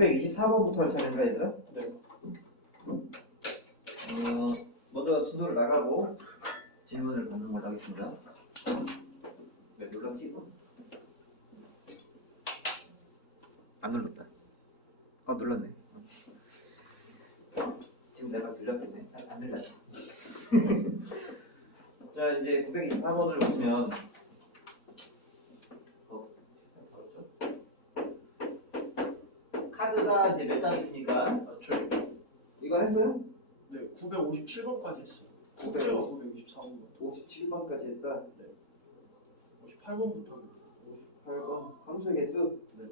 924번부터 할 차례인가 얘들아? 네. 먼저 진도를 나가고 질문을 받는 걸로 하겠습니다. 왜 눌렀지 이거? 안 눌렀다. 눌렀네. 지금 내가 눌렀겠네. 안 눌렀어. 자, 이제 924번을 보시면 카드가 이제 몇 장 있으니까 이거 했어요? 네, 957번까지 했어요. 900. 숙제가 924번. 57번까지 했다. 58번부터. 58번 함수의 개수. 네.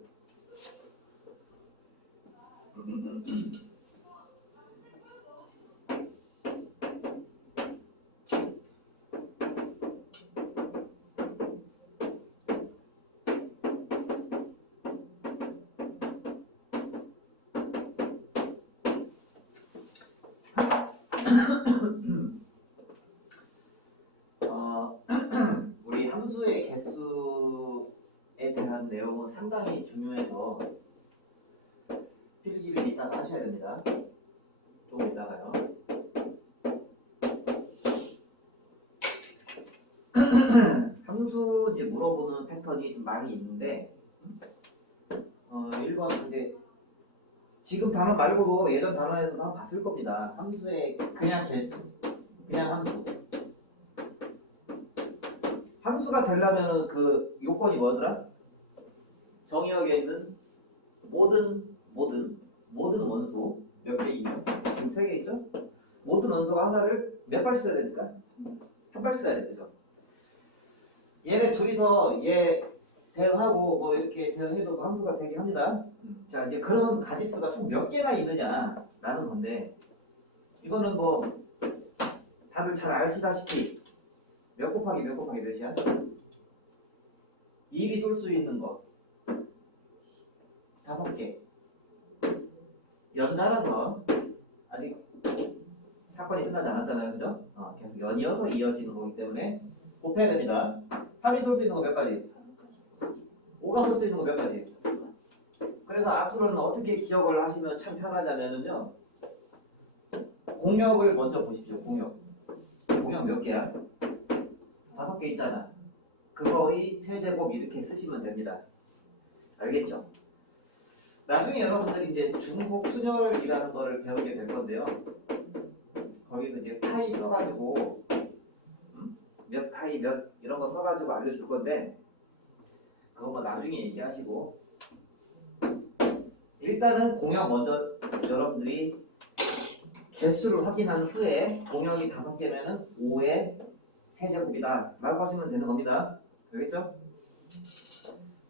우리 함수의 개수에 대한 내용은 상당히 중요해서 필기를 이따가 하셔야 됩니다. 조금 이따가요. 함수 이제 물어보는 패턴이 좀 많이 있는데 1번 근데 지금 단어 말고도 예전 단어에서도 한번 봤을 겁니다. 함수의 그냥 개수, 그냥 함수. 함수가 되려면 그 요건이 뭐더라? 정의역에 있는 모든 원소 몇 개이면 지금 3개 있죠? 모든 원소가 하나를 몇 발씩 써야 되니까? 한 발씩 써야 되죠. 얘네 둘이서 얘 대응하고 뭐 이렇게 대응해도 함수가 되긴 합니다. 자, 이제 그런 가지수가 총 몇 개나 있느냐라는 건데 이거는 뭐 다들 잘 아시다시피 몇 곱하기 몇이야? 2이 쏠 수 있는 거 5개. 연달아서 아직 사건이 끝나지 않았잖아요, 그죠? 계속 연이어서 이어지는 거기 때문에 곱해야 됩니다. 3이 쏠 수 있는 거 몇 가지? 5가 쏠 수 있는 거 몇 가지? 그래서 앞으로는 어떻게 기억을 하시면 참 편하냐면요. 공역을 먼저 보십시오. 공역 몇 개야? 5개 있잖아. 그거의 세제곱 이렇게 쓰시면 됩니다. 알겠죠? 나중에 여러분들이 이제 중복 순열이라는 거를 배우게 될 건데요. 거기서 이제 파이 써가지고 몇 파이 몇 이런 거 써가지고 알려줄 건데 그거 뭐 나중에 얘기하시고 일단은 공역 먼저 여러분들이 개수를 확인한 후에 공역이 5개면은 5의 세제곱이다 라고 하시면 되는 겁니다. 알겠죠?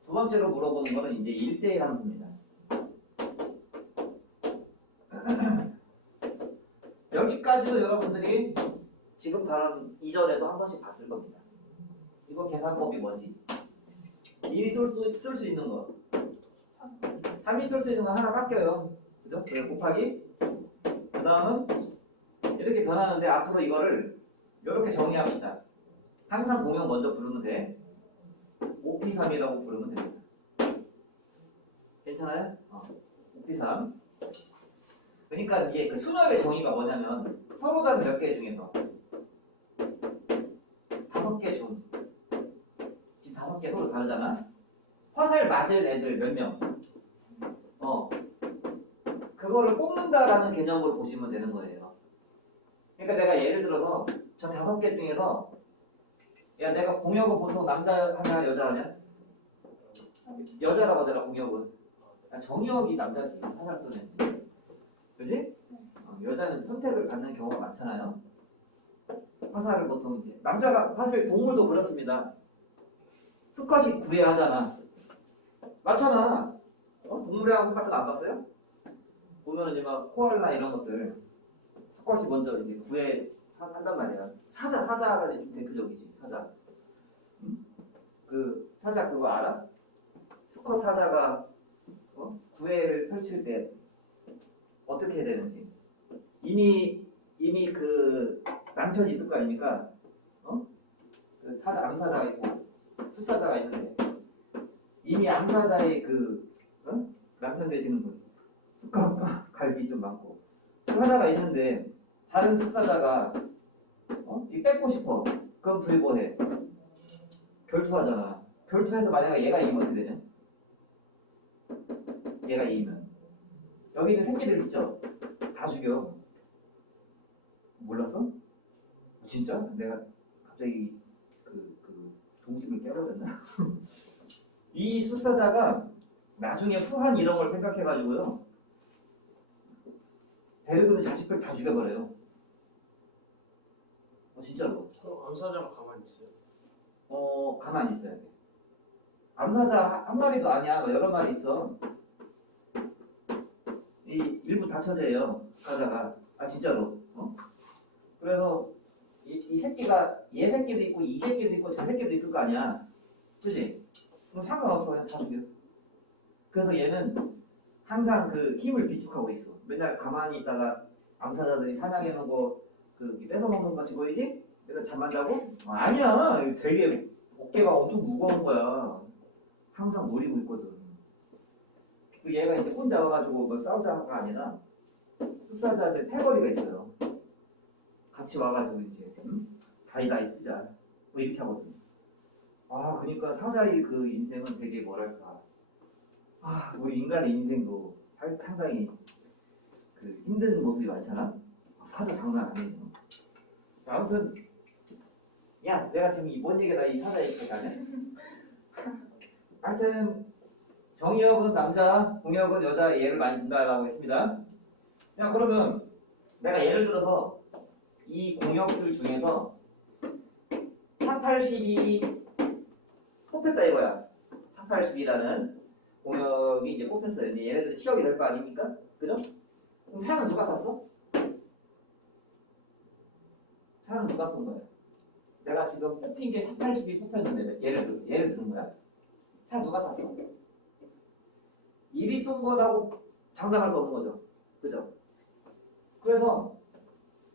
두 번째로 물어보는 거는 이제 1대1 함수입니다. 여기까지도 여러분들이 지금 다른 이전에도 한 번씩 봤을 겁니다. 이거 계산법이 뭐지? 2이 쓸 수 있는 거 3이 쓸 수 있는 거 하나 깎여요. 그죠? 그래 곱하기 그 다음은 이렇게 변하는데 앞으로 이거를 이렇게 정의합시다. 항상 공역 먼저 부르면 돼. 5P3이라고 부르면 됩니다. 괜찮아요? 5P3 그러니까 이게 그 순열의 정의가 뭐냐면 서로 다른 몇 개 중에서 5개 중 지금 5개 서로 다르잖아. 화살 맞을 애들 몇 명? 그거를 뽑는다라는 개념으로 보시면 되는 거예요. 그러니까 내가 예를 들어서 저 5개 중에서 야 내가 공역은 보통 남자 하냐 여자 하냐? 여자라고 하잖아 공역은. 정역이 남자지 화살 쏘는 애. 그지? 여자는 선택을 받는 경우가 많잖아요. 화살을 보통 이제 남자가 사실 동물도 그렇습니다. 수컷이 구애하잖아. 많잖아. 동물의 왕국 같은 거 안 봤어요? 보면 이제 막 코알라 이런 것들 수컷이 먼저 이제 구애한단 말이야. 사자가 좀 대표적이지. 사자. 그 사자 그거 알아? 수컷 사자가 구애를 펼칠 때 어떻게 해야 되는지 이미 그 남편이 있을 거 아닙니까? 그 암사자가 있고 숫사자가 있는데 이미 암사자의 그 남편 되시는 분 쑥갓 갈비 좀 많고 또 하나가 있는데 다른 숫사자가 이 뺏고 싶어. 그럼 둘이 뭐해? 결투하잖아. 결투해서 만약에 얘가 이기면 어떻게 되냐? 얘가 이기면 여기 있는 새끼들 있죠? 다 죽여. 몰랐어? 진짜? 내가 갑자기 그 동심을 깨버렸나? 이 숫사자가 나중에 후한 이런 걸 생각해가지고요. 베르그는 자식들 다 죽여버려요. 진짜로. 그럼 암사자가 가만히 있어요? 가만히 있어야 돼. 암사자 한 마리도 아니야. 뭐 여러 마리 있어. 이 일부 다처제예요. 가자가. 진짜로. 그래서 이 새끼가 얘 새끼도 있고 이 새끼도 있고 저 새끼도 있을 거 아니야. 그지? 그럼 상관없어. 그냥 다 죽여. 그래서 얘는 항상 그 힘을 비축하고 있어. 맨날 가만히 있다가 암사자들이 사냥해 놓은 거 뺏어먹는 거 같이 보이지? 그래서 잠만 자고? 아니야. 되게 어깨가 엄청 무거운 거야. 항상 노리고 있거든. 그 얘가 이제 혼자 와가지고 뭐 싸우자가 아니라 숫사자들 패거리가 있어요. 같이 와가지고 이제 다이다이 뜨자 뭐 이렇게 하거든. 그러니까 사자의 그 인생은 되게 뭐랄까. 우리 인간의 인생도 상당히 그 힘든 모습이 많잖아. 사자 장난 아니에요. 자, 아무튼 야, 내가 지금 뭔 얘기다 이 사자 얘기까지 하냐? 하여튼 정의역은 남자, 공역은 여자 예를 많이 든다라고 했습니다. 자, 그러면 내가 예를 들어서 이 공역들 중에서 482 뽑혔다 이거야. 482라는 공역이 이제 뽑혔어요. 이제 얘네들이 치역이 될 거 아닙니까? 그죠? 그럼 차는 누가 샀어? 차는 누가 쏜 거야? 내가 지금 뽑힌 게 482 뽑혔는데 예를 드는 거야. 차 누가 샀어? 1이 쏜 거라고 장담할 수 없는 거죠. 그죠? 그래서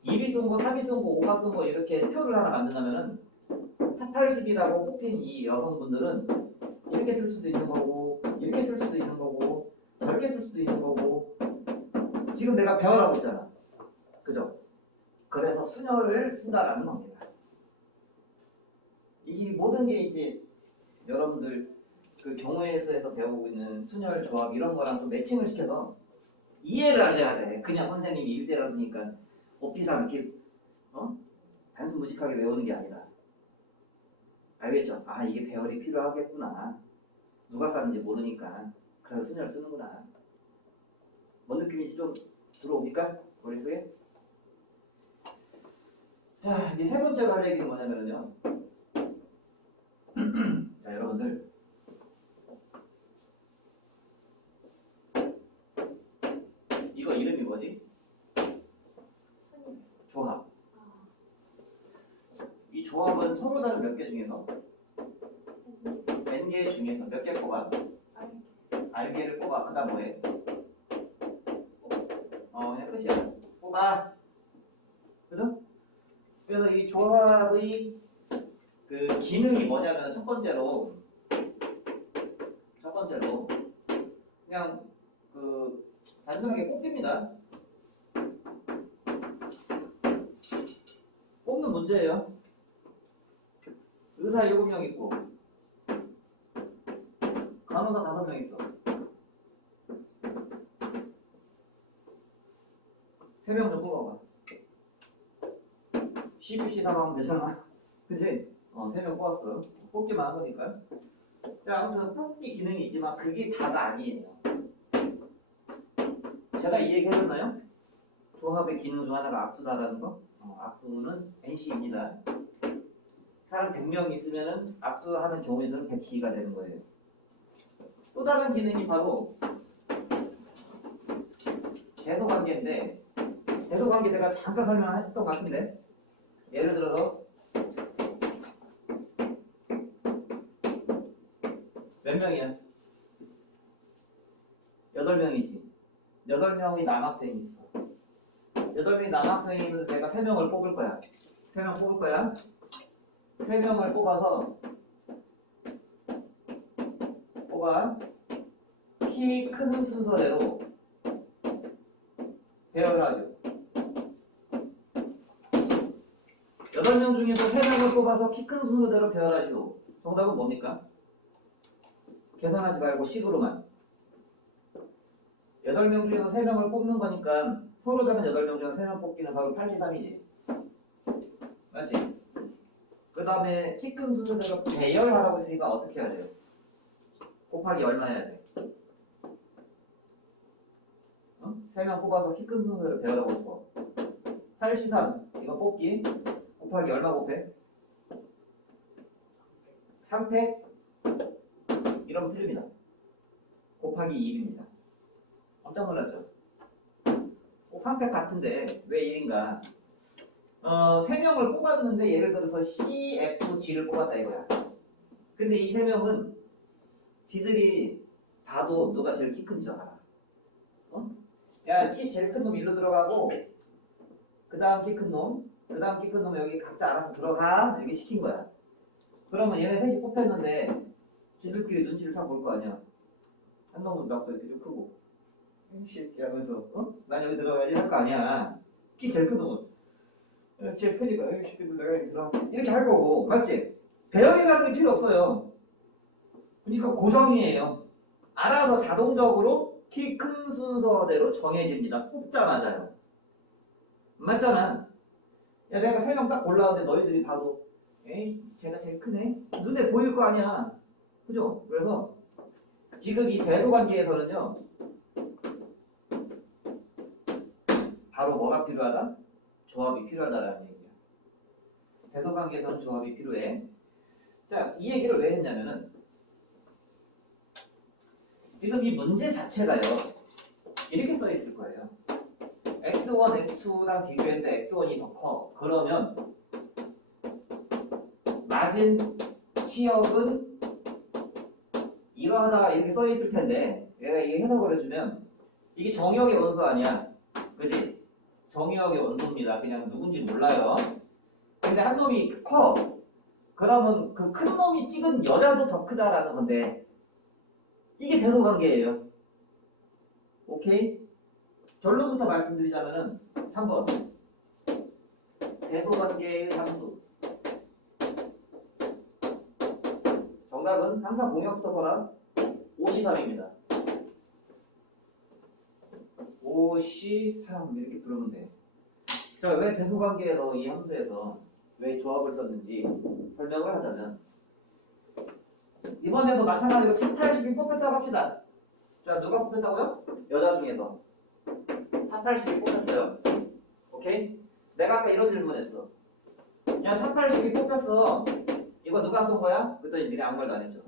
1이 쏜 거, 3이 쏜 거, 5가 쏜 거 이렇게 표를 하나 만든다면은 480이라고 뽑힌 이 여성분들은 이렇게 쓸 수도 있는 거고 이렇게 쓸 수도 있는 거고 저렇게 쓸 수도 있는 거고 지금 내가 배워라고 했잖아. 그죠? 그래서 수녀를 쓴다라는 겁니다. 이 모든 게 이제 여러분들 그 경우의 수에서 배우고 있는 순열 조합 이런 거랑 좀 매칭을 시켜서 이해를 하셔야 돼. 그냥 선생님이 1대라니까 오피상 이렇게 단순 무식하게 외우는 게 아니라 알겠죠? 이게 배열이 필요하겠구나. 누가 쌌는지 모르니까 그래서 순열 쓰는구나. 뭔 느낌인지 좀 들어옵니까? 머릿속에? 자, 이제 세 번째로 할 얘기는 뭐냐면요. 자, 여러분들 이거 이름이 뭐지? 조합. 이 조합은 서로 다른 몇 개 중에서 n개 중에서 몇 개 뽑아? r개를 뽑아. 그 다음 뭐해? 그냥 끝이야. 뽑아. 그죠? 그래서 이 조합의 그 기능이 뭐냐면 첫 번째로 그냥 그 단순하게 뽑기입니다. 뽑는 문제예요. 의사 7명 있고 간호사 5명 있어. 3명 좀 뽑아봐. 12C 사망하면 되잖아. 그치? 3명 뽑았어. 뽑기만 한 거니까. 자, 아무튼 뽑기 기능이 있지만 그게 다가 아니에요. 제가 이 얘기 해줬나요? 조합의 기능 중 하나가 악수다라는 거? 악수는 NC입니다. 사람 100명 있으면은 악수하는 경우에 서는 100C가 되는 거예요. 또 다른 기능이 바로 대소관계인데, 대소관계 내가 잠깐 설명했던 것 같은데, 예를 들어서 몇 명이야? 8명이지. 8명의 남학생이 있어. 8명의 남학생이 있는데 내가 3명을 뽑을 거야. 3명 뽑을 거야. 3명을 뽑아서 뽑아 키 큰 순서대로 배열하죠. 8명 중에서 3명을 뽑아서 키 큰 순서대로 배열하시오. 정답은 뭡니까? 계산하지 말고 식으로만. 8명 중에서 3명을 뽑는 거니까 서로 다른 8명 중에서 3명 뽑기는 바로 83이지. 맞지? 그 다음에 키 큰 순서대로 배열하라고 했으니까 어떻게 해야 돼요? 곱하기 얼마 해야 돼? 3명 뽑아서 키 큰 순서대로 배열하고 싶어. 83 이거 뽑기 곱하기 얼마 곱해? 3팩? 이러면 틀립니다. 곱하기 1입니다. 깜짝 놀랐죠? 꼭 3팩 같은데 왜 1인가? 3명을 뽑았는데 예를 들어서 C, F, G를 뽑았다 이거야. 근데 이 3명은 지들이 봐도 누가 제일 키 큰지 알아. 야, 키 제일 큰 놈 일로 들어가고 그 다음 키 큰 놈, 그 다음 키 큰 놈 여기 각자 알아서 들어가 이렇게 시킨 거야. 그러면 얘네 셋이 뽑혔는데 지들끼리 눈치를 싹 볼 거 아니야. 한 놈은 낙도 이렇게 좀 크고 이 새끼 하면서 난 여기 들어가야지 할 거 아니야. 키 제일 큰 놈은 제일 크니까 이 새끼들 내가 여기 들어가 이렇게 할 거고 맞지? 배열이라는 게 필요 없어요. 그러니까 고정이에요. 알아서 자동적으로 키 큰 순서대로 정해집니다. 뽑자마자요. 맞잖아. 야 내가 3명 딱 골라왔는데 너희들이 봐도 에이 쟤가 제일 크네. 눈에 보일 거 아니야. 그죠? 그래서 지금 이 대소관계에서는요. 바로 뭐가 필요하다? 조합이 필요하다라는 얘기야. 대소관계에서는 조합이 필요해. 자, 이 얘기를 왜 했냐면은 지금 이 문제 자체가요. 이렇게 써 있을 거예요. x1, x2랑 비교했는데 x1이 더 커. 그러면 맞은 치역은 이러하다 이렇게 써 있을 텐데 내가 이게 해석을 해주면 이게 정의역의 원소 아니야. 그지? 정의역의 원소입니다. 그냥 누군지 몰라요. 근데 한 놈이 커. 그러면 그 큰 놈이 찍은 여자도 더 크다라는 건데 이게 대소관계예요. 오케이? 결론부터 말씀드리자면은 3번 대소관계의 함수 정답은 항상 공역부터 써라 5C3입니다. 5C3 이렇게 부르면 돼. 자, 왜 대소관계에서 이 함수에서 왜 조합을 썼는지 설명을 하자면 이번에도 마찬가지로 480이 뽑혔다고 합시다. 자, 누가 뽑혔다고요? 여자 중에서 480이 뽑혔어요. 오케이? 내가 아까 이런 질문했어. 야, 480이 뽑혔어. 이거 누가 쏜 거야? 그랬더니 니네 아무 말도 안 했죠.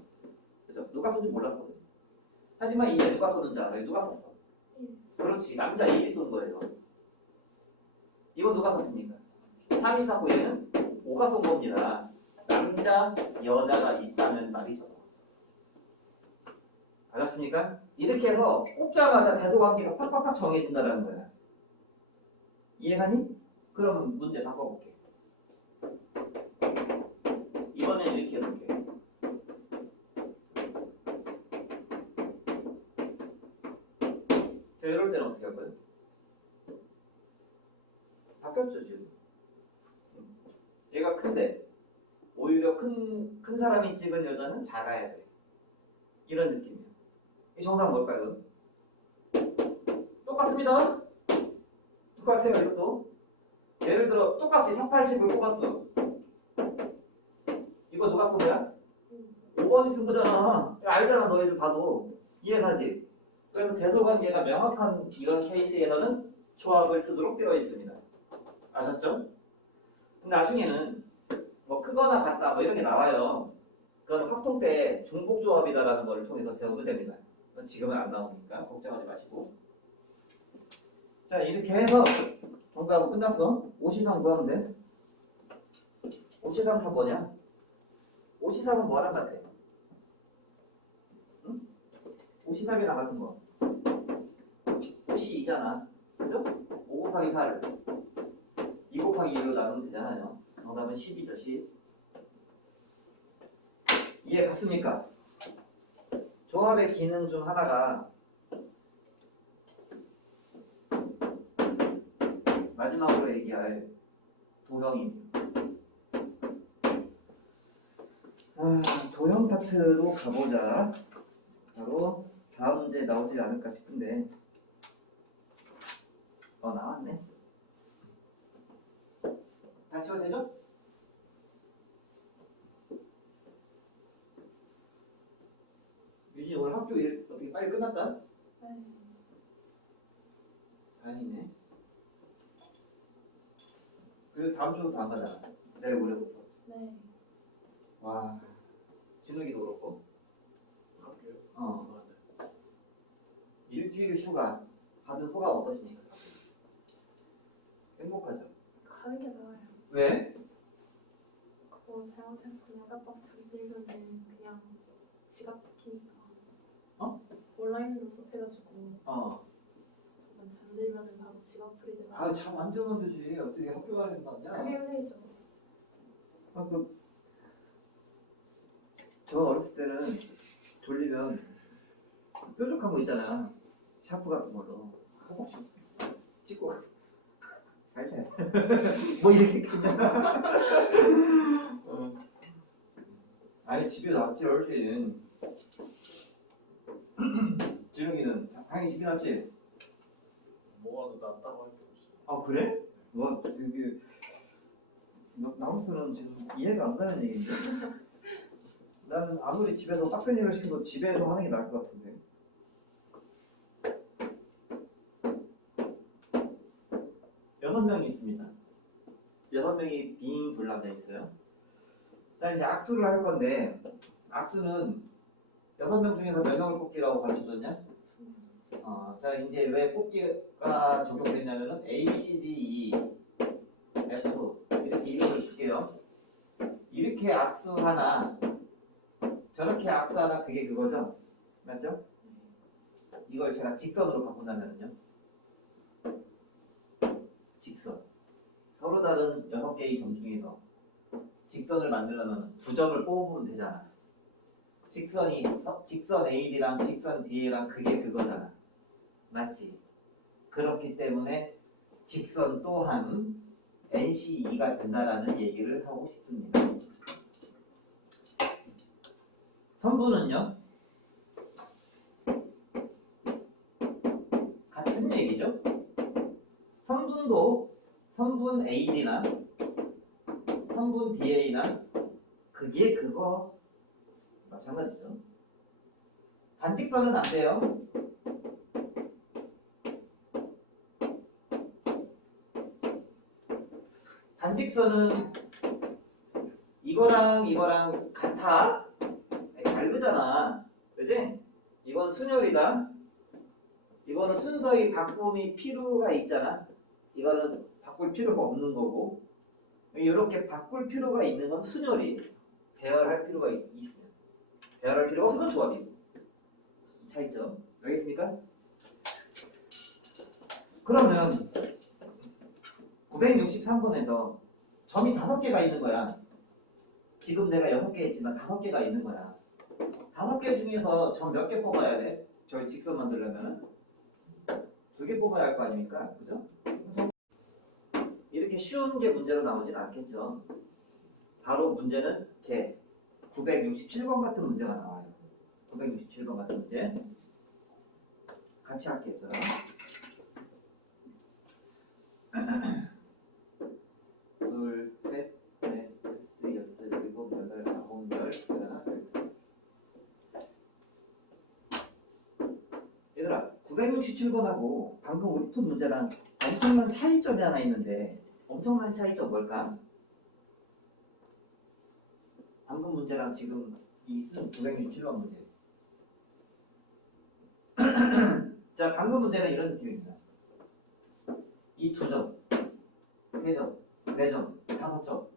그죠? 누가 쏜지 몰랐거든. 하지만 이게 누가 쏘는지 알아요? 누가 썼어? 그렇지. 남자 1이 쏜 거예요. 이거 누가 썼습니까? 3이 쐈고 얘는 5가 쏜 겁니다. 남자, 여자가 있다는 말이죠. 알았습니까? 이렇게 해서 뽑자마자 대소관계가 팍팍팍 정해진다는 거야. 이해가니? 그럼 문제 바꿔볼게. 이번엔 이렇게 해볼게. 자, 이럴 때는 어떻게 할 거예요? 바뀌었죠, 지금. 얘가 큰데 오히려 큰 사람이 찍은 여자는 작아야 돼. 이런 느낌이에요. 이 정답은 뭘까요? 똑같습니다. 똑같아요, 이것도. 예를 들어 똑같이 480을 뽑았어. 이거 누가 쓴 거야? 5번이 쓴 거잖아. 알잖아, 너희들 봐도. 이해가지? 그래서 대소관계가 명확한 이런 케이스에서는 조합을 쓰도록 되어 있습니다. 아셨죠? 근데 나중에는 뭐 크거나 같다 뭐 이런 게 나와요. 그건 확통 때 중복 조합이다라는 걸 통해서 배우면 됩니다. 지금은 안 나오니까 걱정하지 마시고. 자, 이렇게 해서 정답은 끝났어. 5C3 구하면 돼. 5C3 다 뭐냐? 5C3은 뭐랑 같아? 응? 5C3이랑 같은 거. 5C2잖아. 그죠? 5 곱하기 4를 2 곱하기 2로 나누면 되잖아요. 정답은 10이죠, 10. 이해 갔습니까? 조합의 기능 중 하나가 마지막으로 얘기할 도형입니다. 도형 파트로 가보자. 바로 다음 문제 나오지 않을까 싶은데 나왔네. 다 치워도 되죠? 유진이 오늘 학교 일 어떻게 빨리 끝났다? 네. 다행이네. 그리고 다음 주부터 안 가잖아. 내일 모레부터. 네. 와, 진욱이도 그렇고. 할게요. 어. 일주일 휴가 받은 소감 어떠십니까? 행복하죠? 가는 게 나아요. 왜? 잘못해서 그냥 깜빡 잠들면은 그냥 지각 찍히니까. 어? 온라인으로 수업해가지고 어. 잠깐 잠들면은 바로 지각 처리돼가지고. 아, 잠 안 자면 되지. 어떻게 학교 가야 된다냐? 그게 힘들죠. 저 어렸을 때는 졸리면 뾰족한 거 있잖아. 샤프 같은 걸로 허벅지 찍고 잘 돼. 뭐이 새끼냐. 아니 집에 놨지 훨씬. 지능이는 당연히 집에 놨지. 뭐가 더 낫다고 할 게 없어요. 아 그래? 와 이게 나로서는 지금 이해가 안 가는 얘기인데. 나는 아무리 집에서 빡센 일을 시켜도 집에서 하는 게 나을 것 같은데. 여섯 명이 있습니다. 6명이 빙 둘러앉아 있어요. 자 이제 악수를 할 건데 악수는 6명 중에서 몇 명을 뽑기라고 가르쳐줬냐? 자 이제 왜 뽑기가 적용됐냐면은 A, B, C, D, E, F 이렇게 이름을 줄게요. 이렇게 악수 하나, 저렇게 악수 하나 그게 그거죠? 맞죠? 이걸 제가 직선으로 바꾼다면요. 직선. 서로 다른 6개의 점 중에서 직선을 만들려면 2점을 뽑으면 되잖아. 직선 AD랑 직선 DA랑 그게 그거잖아. 맞지? 그렇기 때문에 직선 또한 NC2가 된다라는 얘기를 하고 싶습니다. 선분은요? 같은 얘기죠? 선분도 선분 AD나 선분 DA나 그게 그거 마찬가지죠. 반직선은 안 돼요. 반직선은 이거랑 이거랑 같아? 다르잖아. 그지? 이건 순열이다. 이거는 순서의 바꿈이 필요가 있잖아. 이거는 바꿀 필요가 없는 거고. 이렇게 바꿀 필요가 있는 건 순열이. 배열할 필요가 있으면. 배열할 필요가 없으면 조합이고. 차이점. 알겠습니까? 그러면 963번에서 점이 5개가 있는 거야. 지금 내가 6개 했지만 5개가 있는 거야. 5개 중에서 점 몇 개 뽑아야 돼? 저희 직선 만들려면은 2개 뽑아야 할 거 아닙니까? 그죠? 이렇게 쉬운 게 문제로 나오진 않겠죠. 바로 문제는 개 967번 같은 문제가 나와요. 967번 같은 문제 같이 할게요. 저랑. 둘, 셋, 넷, 다섯, 여섯, 일곱, 여덟, 아홉, 열, 하나, 얘들아 967번하고 방금 우리 푼 문제랑 엄청난 차이점이 하나 있는데 엄청난 차이점 뭘까? 방금 문제랑 지금 이 쓴 967번 문제. 자 방금 문제는 이런 느낌입니다. 이 2점, 3점, 4점, 5점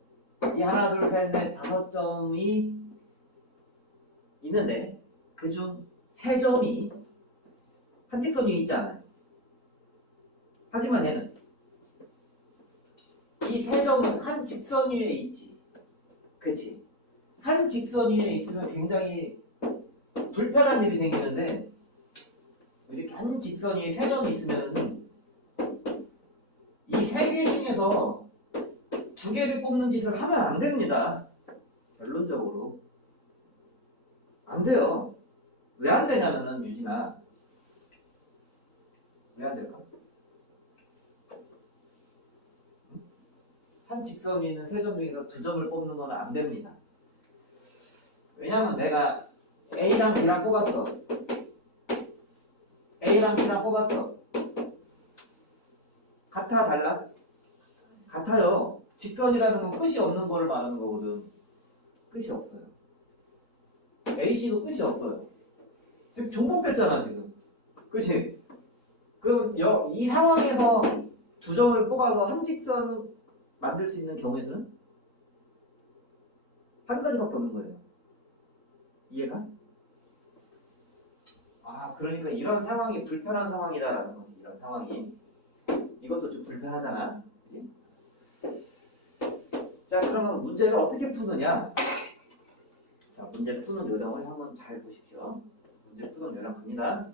이 하나, 둘, 셋, 넷, 5점이 있는데 그중 3점이 한직선 위에 있지 않아요. 하지만 얘는 이 3점은 한 직선 위에 있지. 그치? 한 직선 위에 있으면 굉장히 불편한 일이 생기는데 이렇게 한 직선 위에 3점이 있으면 이 3 세 개 중에서 두 개를 뽑는 짓을 하면 안 됩니다. 결론적으로 안 돼요. 왜 안 되냐면은 유진아, 왜 안 될까? 한 직선 위에 있는 세 점 중에서 두 점을 뽑는 건 안 됩니다. 왜냐면 내가 A랑 B랑 뽑았어. A랑 B랑 뽑았어. 같아 달라? 같아요. 직선이라는 건 끝이 없는 거를 말하는 거거든. 끝이 없어요. AC도 끝이 없어요. 지금 중복됐잖아 지금. 그치? 그럼 이 상황에서 두 점을 뽑아서 한 직선 만들 수 있는 경우에는 한 가지밖에 없는 거예요. 이해가? 아, 그러니까 이런 상황이 불편한 상황이다라는 거지. 이런 상황이. 이것도 좀 불편하잖아. 그치? 자, 그러면 문제를 어떻게 푸느냐? 자, 문제 푸는 요령을 한번 잘 보십시오. 문제 푸는 요령 갑니다.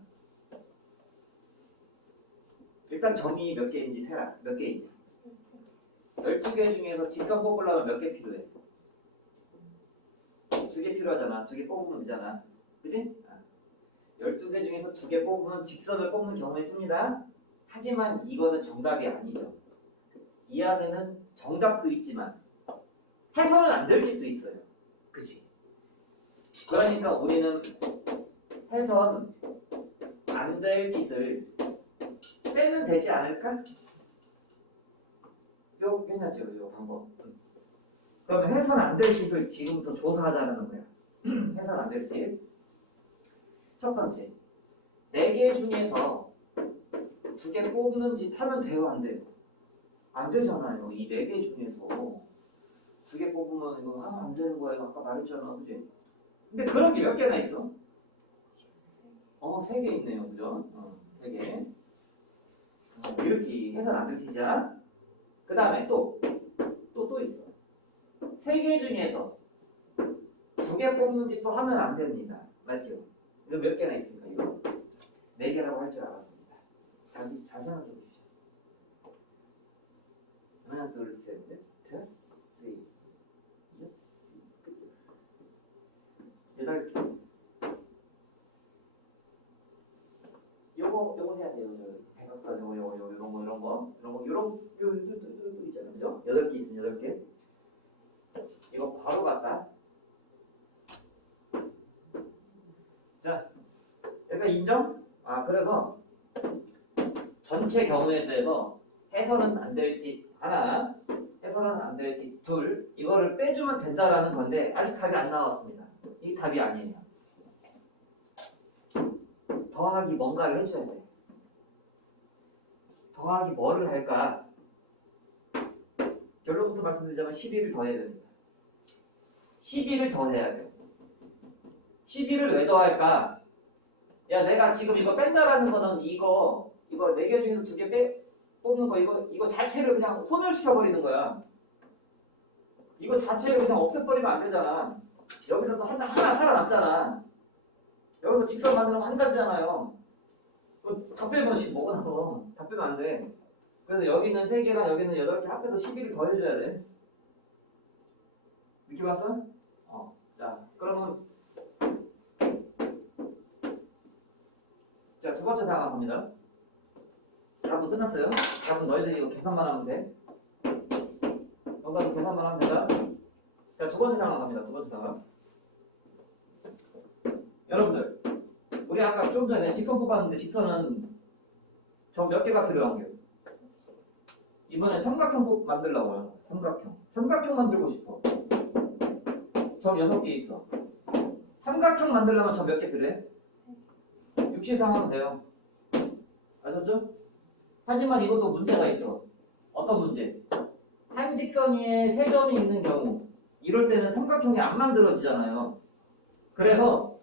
일단 점이 몇 개인지 세라. 몇 개인지. 12개 중에서 직선 뽑으려면 몇 개 필요해? 2개 필요하잖아. 2개 뽑으면 되잖아. 그지? 12개 중에서 2개 뽑으면 직선을 뽑는 경우에 씁니다. 하지만 이거는 정답이 아니죠. 이 안에는 정답도 있지만 해서는 안 될 짓도 있어요. 그치? 그러니까 우리는 해선 안 될 짓을 빼면 되지 않을까? 요 괜찮죠? 요 방법. 그러면 해선 안 될 짓을 지금부터 조사하자는 거야. 해선 안 될 짓. 첫 번째, 4개 중에서 2개 뽑는 짓 하면 돼요, 안 돼요? 안 되잖아요. 이 4개 중에서 2개 뽑으면 이거 하면 안 되는 거예요. 아까 말했잖아, 그지? 근데 그런 게 몇 개나 있어? 3개 있네요, 그죠? 3개. 이렇게 해선 안 될 짓이야. 그 다음에 또 있어. 3개 중에서 2개 뽑는 짓도 하면 안 됩니다. 맞죠? 이거 몇 개나 있습니까? 이거 4개라고 할 줄 알았습니다. 다시 잘 생각해 보십시오. 하나, 둘, 셋, 넷, 다섯, 여섯, 여덟 개. 요거 해야 돼요. 대각선 요거 이런 거 있잖아요. 그죠? 8개 있으면 8개. 이거 괄호 같다. 자, 약간 인정? 그래서 전체 경우의 수에서 해서는 안 될 짓 하나, 해서는 안 될 짓 둘, 이거를 빼주면 된다라는 건데 아직 답이 안 나왔습니다. 이 답이 아니에요. 더하기 뭔가를 해줘야 돼. 더하기 뭐를 할까? 결론부터 말씀드리자면 12를 더해야 됩니다. 12를 더해야 돼요. 12를 왜 더할까? 야, 내가 지금 이거 뺀다라는 거는 이거 4개 중에서 2개 뽑는 거 이거 자체를 그냥 소멸시켜버리는 거야. 이거 자체를 그냥 없애버리면 안 되잖아. 여기서도 하나 살아남잖아. 여기서 직선 만들면 한 가지잖아요. 다 빼면 15가 나와. 다 빼면 안 돼. 그래서 여기는 3개랑 여기는 8개 합해서 12를 더해줘야 돼. 느낌 왔어? 자, 그러면 자, 2번째 상황 갑니다. 답은 끝났어요. 답은 너희들이 이거 계산만 하면 돼. 정답은 계산만 하면 된다. 자, 2번째 상황 갑니다. 2번째 상황. 여러분들, 우리 아까 좀 전에 직선 뽑았는데 직선은 점 몇 개가 필요한 게? 이번에 삼각형 만들려고요. 삼각형 만들고 싶어. 점 6개 있어. 삼각형 만들려면 점 몇 개 필요해? 63 하면 돼요. 아셨죠? 하지만 이것도 문제가 있어. 어떤 문제? 한 직선 위에 3점이 있는 경우 이럴 때는 삼각형이 안 만들어지잖아요. 그래서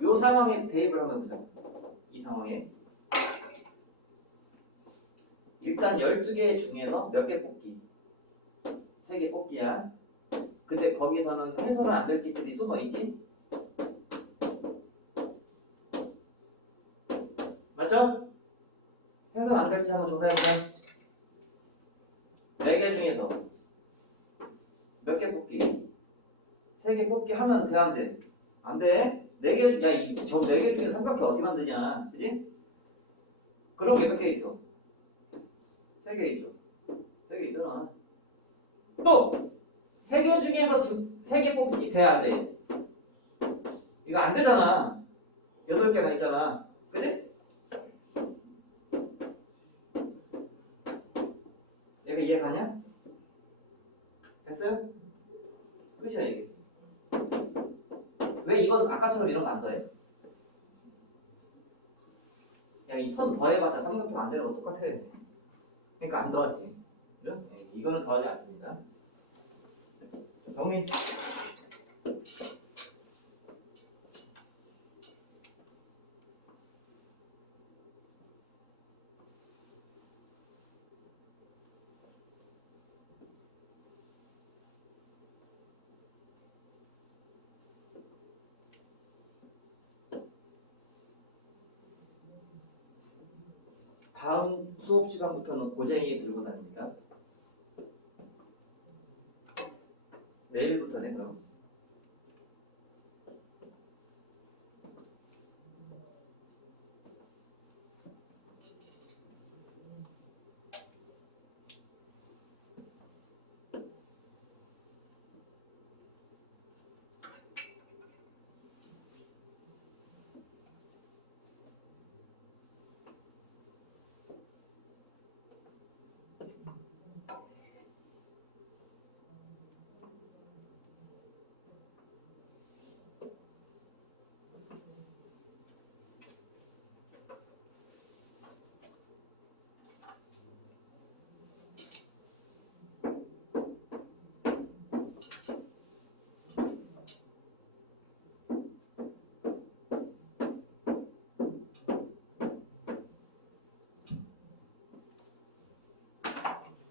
이 상황에 대입을 한번 해보자. 이 상황에 일단 12개 중에서 몇 개 뽑기? 3개 뽑기야. 근데 거기서는 해서는 안 될 짓들이 숨어있지? 맞죠? 해서는 안 될지 한번 조사해보자. 세 개 뽑기 하면 돼, 안 돼? 안 돼. 네 개, 야, 저 네 개 중에 삼각형 어떻게 만드냐? 그지? 그런 게 몇 개 있어? 세 개 있죠. 세 개 있잖아. 또! 세 개 중에서 세 개 뽑기 돼, 안 돼? 이거 안 되잖아. 8개나 있잖아. 그지? 얘가 이해 가냐? 됐어요? 끝이야, 이게. 왜 이건 아까처럼 이런 거 안 더해? 야, 이 선 더해봤자 삼각형 안 되는 거 똑같아. 그러니까 안 더하지. 그죠? 네, 이거는 더하지 않습니다. 정리. 다음 수업 시간부터는 고쟁이 들고 다닙니다. 내일부터네, 그럼.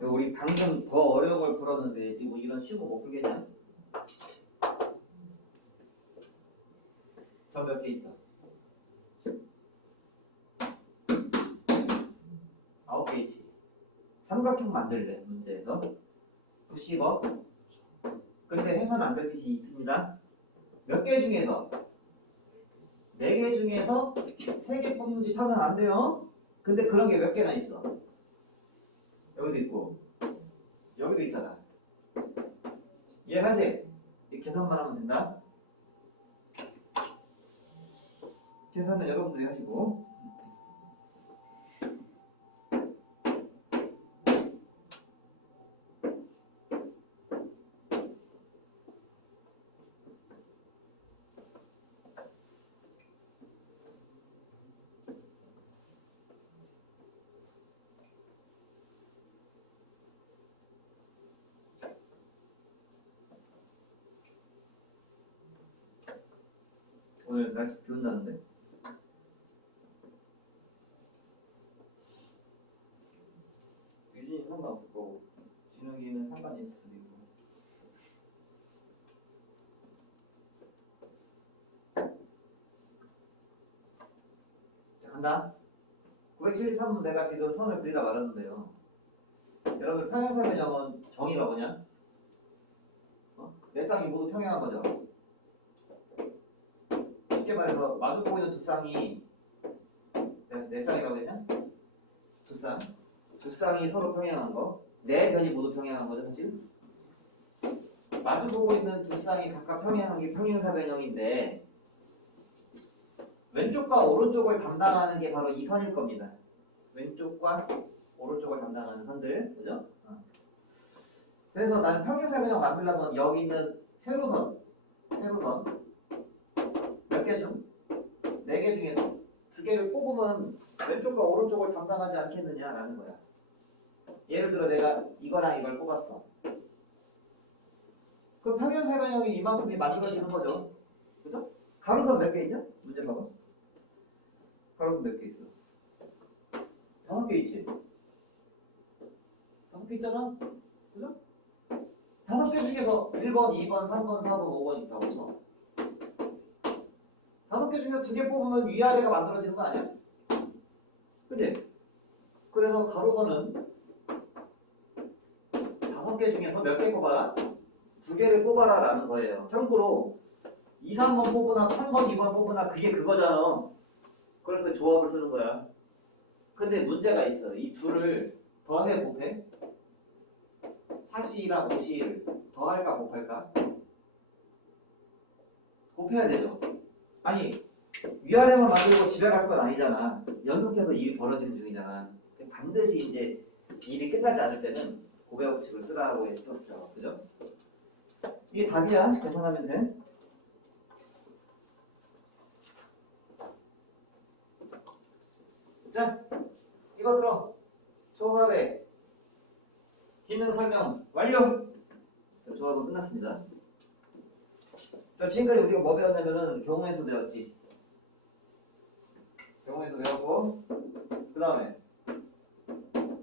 우리 방금 더 어려운 걸 풀었는데 뭐 이런 쉬운 거 못 풀겠냐? 저 몇 개 있어? 9개 있지. 삼각형 만들래 문제에서 90억. 근데 해서는 안 될 뜻이 있습니다. 몇 개 중에서 4개 중에서 3개 뽑는 짓 하면 안 돼요. 근데 그런 게 몇 개나 있어. 여기도 있고 여기도 있잖아. 이해하지? 계산만 하면 된다. 계산은 여러분들이 하시고. 오늘 날씨 비 온다는데? 유진이 상관없을 거고 진욱이는 상관이 있을 수도 있고. 자, 간다. 973분 내가 지금 선을 그리다 말았는데요. 여러분 평행사변형은 정의가 뭐냐? 네 쌍이 모두 평행한 거죠. 쉽게 말해서 마주보고 있는 두 쌍이 내가 네 쌍이라고 했냐? 두 쌍이 서로 평행한 거. 네 변이 모두 평행한 거죠, 사실. 마주보고 있는 두 쌍이 각각 평행한 게 평행사변형인데 왼쪽과 오른쪽을 담당하는 게 바로 이 선일 겁니다. 왼쪽과 오른쪽을 담당하는 선들, 그죠? 그래서 나는 평행사변형 만들려면 여기 있는 세로선 몇 개 중? 4개 중에서 2개를 뽑으면 왼쪽과 오른쪽을 담당하지 않겠느냐라는 거야. 예를 들어 내가 이거랑 이걸 뽑았어. 그 평행사변형이 이만큼이 만들어지는 거죠. 그죠? 가로선 몇 개 있냐? 문제 봐봐. 가로선 몇 개 있어? 5개 있지? 5개 있잖아? 그죠? 5개 중에서 1번, 2번, 3번, 4번, 5번 있다고 쳐. 5개 중에서 2개 뽑으면 위아래가 만들어지는 거 아니야? 그치? 그래서 가로선은 5개 중에서 몇 개 뽑아라? 두 개를 뽑아라 라는 거예요. 참고로 2, 3번 뽑으나 3번, 2번 뽑으나 그게 그거잖아. 그래서 조합을 쓰는 거야. 근데 문제가 있어. 이 둘을 더해 곱해? 4C랑 5C를 더할까 곱할까? 곱해야 되죠. 아니 위아래만 만들고 집에 갈 건 아니잖아. 연속해서 일이 벌어지는 중이잖아. 반드시 이제 일이 끝나지 않을 때는 고배 법칙을 쓰라고 했었죠. 그죠? 이게 답이야. 계산하면 돼. 자, 이것으로 조합의 기능 설명 완료! 자, 조합은 끝났습니다. 자, 지금까지 우리가 뭐 배웠냐면은 경우의 수 배웠지. 경우의 수 배웠고, 그 다음에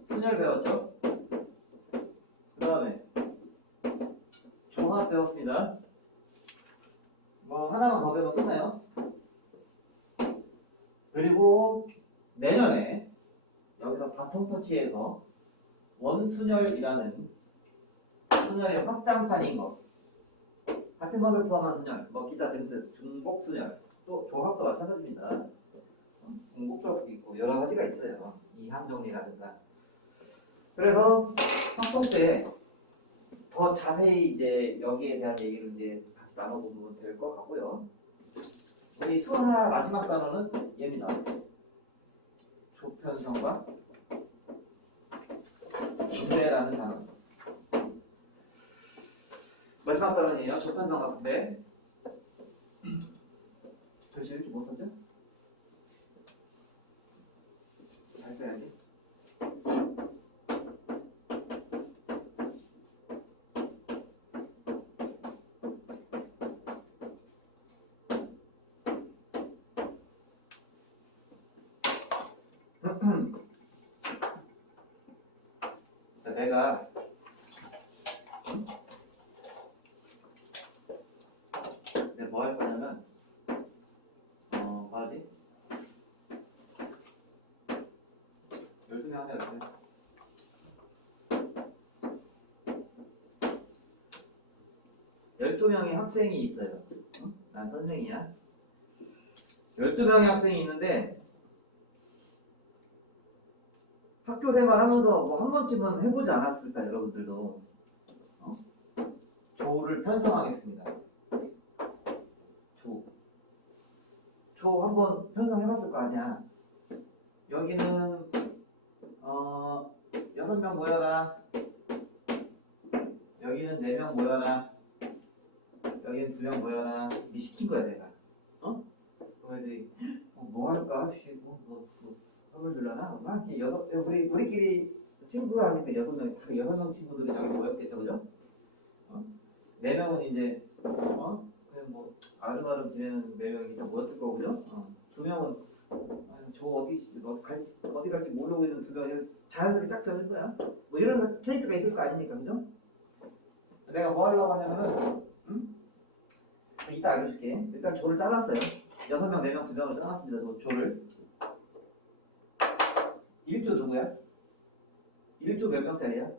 순열 배웠죠. 그 다음에 조합 배웠습니다. 뭐 하나만 더 배우면 끝나요. 그리고 내년에 여기서 바통 터치해서 원순열이라는 순열의 확장판인 거, 같은 것을 포함한 순열, 뭐 기타 등등 중복 순열, 또 조합도 마찬가지입니다. 중복 조합도 있고 여러 가지가 있어요. 이항 정리라든가. 그래서 확통 때 더 자세히 이제 여기에 대한 얘기를 이제 같이 나눠보면 될 것 같고요. 우리 수하 마지막 단어는 얘입니다. 조편성과 분배라는 단어. 마지막 단어예요. 조편성과 분배. 글씨 이렇게 못 썼죠? 잘 써야지. 자, 내가 뭐 할 거냐면 뭐하지? 12명 하자 이렇게. 열두 명의 학생이 있어요. 응? 난 선생이야. 12명의 학생이 있는데 학교 생활하면서 뭐 한 번쯤은 해보지 않았을까 여러분들도. 조를 편성하겠습니다. 조 한번 편성해봤을 거 아니야. 여기는 6명 모여라. 여기는 4명 모여라. 여기는 2명 모여라. 이 시킨 거야 내가. 그럼 애들이 뭐 할까? 뭐 선물 주려나? 막 이렇게 우리끼리 친구가 하니까 6명, 다 6명 친구들은 여기 모였겠죠, 그죠? 4명은 이제 그냥 뭐 아름아름 지내는 4명이 다 모였을 거고, 그죠? 2명은 저 어디 갈지 모르고 있는 2명이 자연스럽게 짝지어질 거야. 뭐 이런 케이스가 있을 거 아닙니까, 그죠? 내가 뭐 하려고 하냐면은 이따 알려줄게. 일단 조를 짜놨어요. 6명, 4명, 2명을 짜놨습니다. 조를. 1조 누구야? 1조 몇 명짜리야?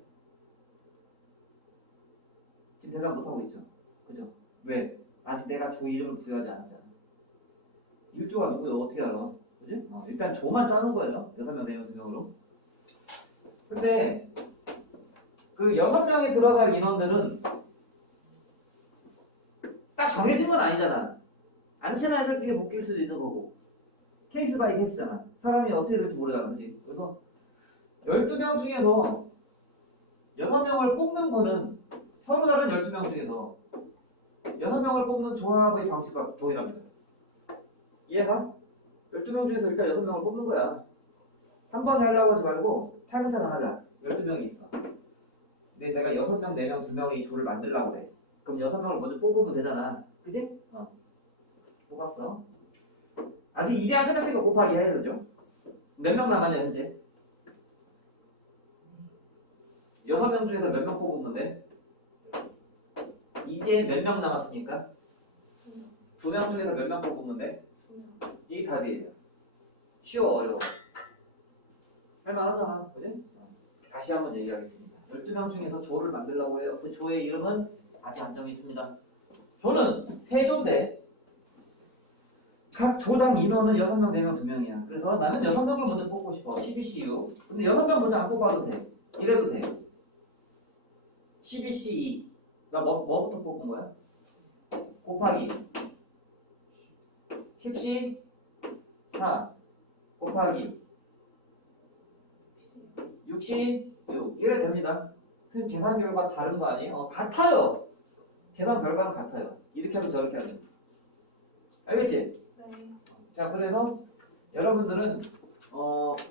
지금 대답 못하고 있죠? 그죠? 왜? 아직 내가 조 이름을 부여하지 않았잖아. 1조가 누구야? 어떻게 알아? 그지? 일단 조만 짜는 거예요. 6명, 4명, 2명으로. 근데 그 6명이 들어갈 인원들은 딱 정해진 건 아니잖아. 안 친한 애들끼리 묶일 수도 있는 거고. 케이스 바이 케이스잖아. 사람이 어떻게 될지 모르잖아. 그치? 그래서 12명 중에서 6명을 뽑는 거는 서로 다른 12명 중에서 6명을 뽑는 조합의 방식과 동일합니다. 이해가? 12명 중에서 일단 6명을 뽑는 거야. 한 번에 하려고 하지 말고 차근차근 하자. 12명이 있어. 근데 내가 6명, 4명, 2명이 조를 만들려고 그래. 그럼 6명을 먼저 뽑으면 되잖아. 그지? 뽑았어. 아직 일이 안 끝났으니까 곱하기 해야 되죠. 몇 명 남았냐 현재? 6명 중에서 몇 명 뽑으면 돼? 이제 몇 명 남았으니까? 2명 중에서 몇 명 뽑으면 돼? 이게 답이에요. 쉬워 어려워? 할만하잖아. 그지? 다시 한번 얘기하겠습니다. 12명 중에서 조를 만들려고 해요. 그 조의 이름은 같이 한점이 있습니다. 조는 세 조인데 각 조당 인원은 6명, 4명, 2명이야. 그래서 나는 6명을 먼저 뽑고 싶어. 12CU. 근데 6명 먼저 안 뽑아도 돼. 이래도 돼. 12C2. 나 뭐부터 뽑은 거야? 곱하기 10C4 곱하기 66 이래 됩니다. 선생님 계산 결과 다른 거 아니에요? 같아요. 계산 결과는 같아요. 이렇게 하면 저렇게 하면. 알겠지? 네. 자, 그래서 여러분들은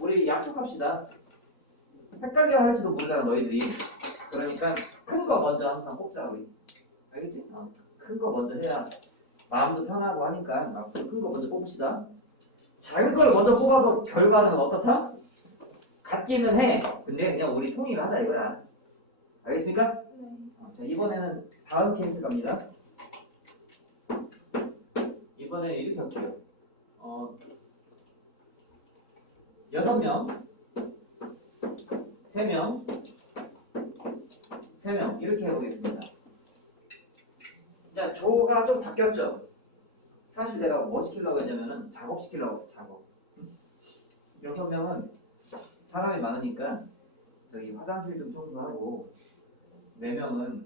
우리 약속합시다. 헷갈려 할지도 모르잖아 너희들이. 그러니까 큰 거 먼저 항상 뽑자 우리. 알겠지? 큰 거 먼저 해야 마음도 편하고 하니까 큰 거 먼저 뽑읍시다. 작은 걸 먼저 뽑아도 결과는 어떻다? 같기는 해. 근데 그냥 우리 통일하자 이거야. 알겠습니까? 네. 자, 이번에는 다음 케이스 갑니다. 이번에는 이렇게 할게요. 6명, 3명, 3명 이렇게 해보겠습니다. 자, 조가 좀 바뀌었죠? 사실 내가 뭐 시키려고 했냐면은 작업 시키려고 했어, 작업. 6명은 사람이 많으니까 저기 화장실 좀 청소하고 4명은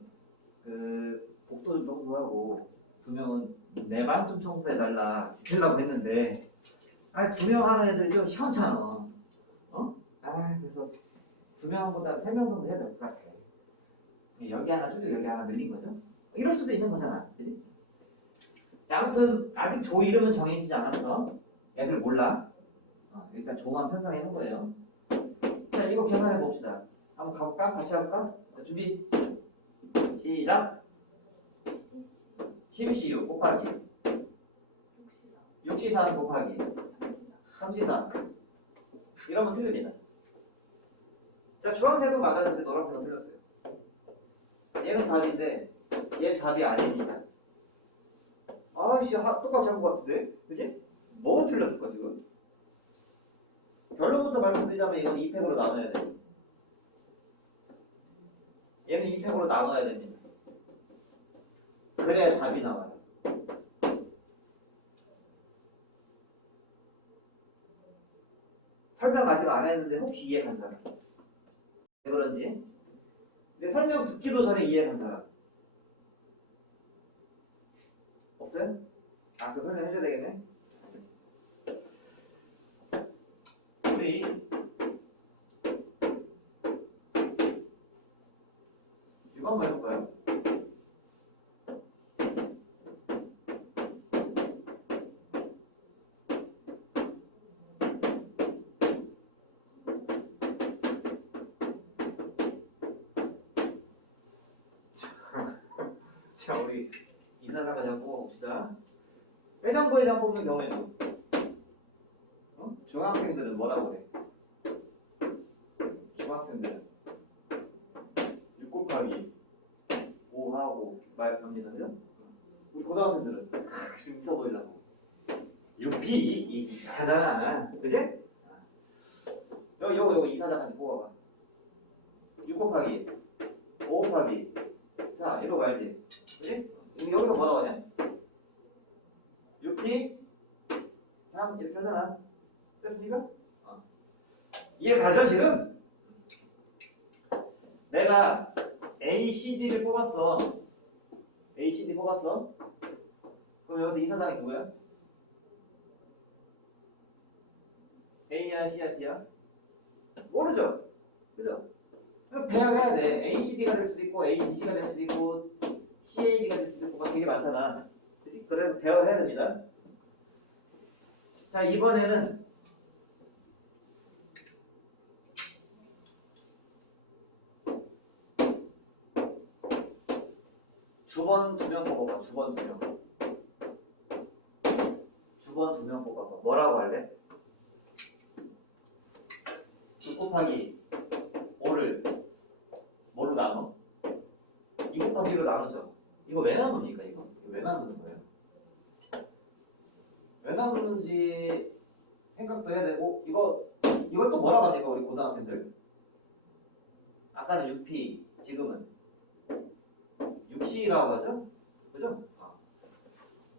그 복도 좀 청소하고 2명은 내 방 좀 청소해달라 시키려고 했는데 2명 하는 애들이 좀 시원찮아. 그래서 2명보다 3명 정도 해야 될 것 같아. 여기 하나 줄이고 여기 하나 늘린 거죠. 이럴 수도 있는 거잖아. 그치? 자, 아무튼 아직 조 이름은 정해지지 않았어. 애들 몰라. 일단 조만 편성해 놓은 거예요. 자, 이거 계산해 봅시다. 한번 가볼까? 같이 해볼까? 자, 준비 시작. 12C6 곱하기 6C4 곱하기 3C4 이러면 틀립니다. 자, 주황색은 맞았는데 노란색은 틀렸어요. 얘는 답인데 얘 답이 아닙니다. 아이씨, 똑같이 한 것 같은데? 그지? 뭐가 틀렸을까 지금? 결론부터 말씀드리자면 이건 2팩으로 나눠야 돼. 얘는 2팩으로 나눠야 됩니다. 그래야 답이 나와요. 설명 아직 안 했는데 혹시 이해 간 사람? 왜 그런지? 근데 설명 듣기도 전에 이해 간 사람? 없어요? 그 설명 해줘야 되겠네. 우리 이거 한번 해볼까요? 자, 우리 이사장과 장 뽑아봅시다. 회장부의 장 뽑는 경우에는 중학생들은 뭐라고 그래? 중학생들은 6 곱하기 5하고 말합니다. 그죠? 우리 고등학생들은 좀 있어 보이려고 6p 이 하잖아. 그지? 요거 이사장까지 뽑아봐. 6 곱하기 5 곱하기 4 이러고 알지? 그지? 여기서 뭐라고 하냐? 6p 3 이렇게 하잖아. 됐습니까? 이해 가죠 지금? 내가 ACD를 뽑았어. ACD 뽑았어. 그럼 여기서 이사장이 누구야? A야 C야 D야? 모르죠? 그죠? 그럼 배열해야 돼. ACD가 될 수도 있고 ABC가 될 수도 있고 CAD가 될 수도 있고 막 되게 많잖아. 그치? 그래서 배열해야 됩니다. 자, 이번에는 주번 2명 뽑아봐. 주번 2명. 주번 2명 뽑아봐. 뭐라고 할래? 6 곱하기 5를 뭐로 나눠? 2 곱하기로 나누죠. 이거 왜 나눕니까? 이거 왜 나누는 거예요? 왜 나누는지 생각도 해야 되고 이것도 뭐라고 합니까? 우리 고등학생들 아까는 6p 지금은 6C라고 하죠? 그죠?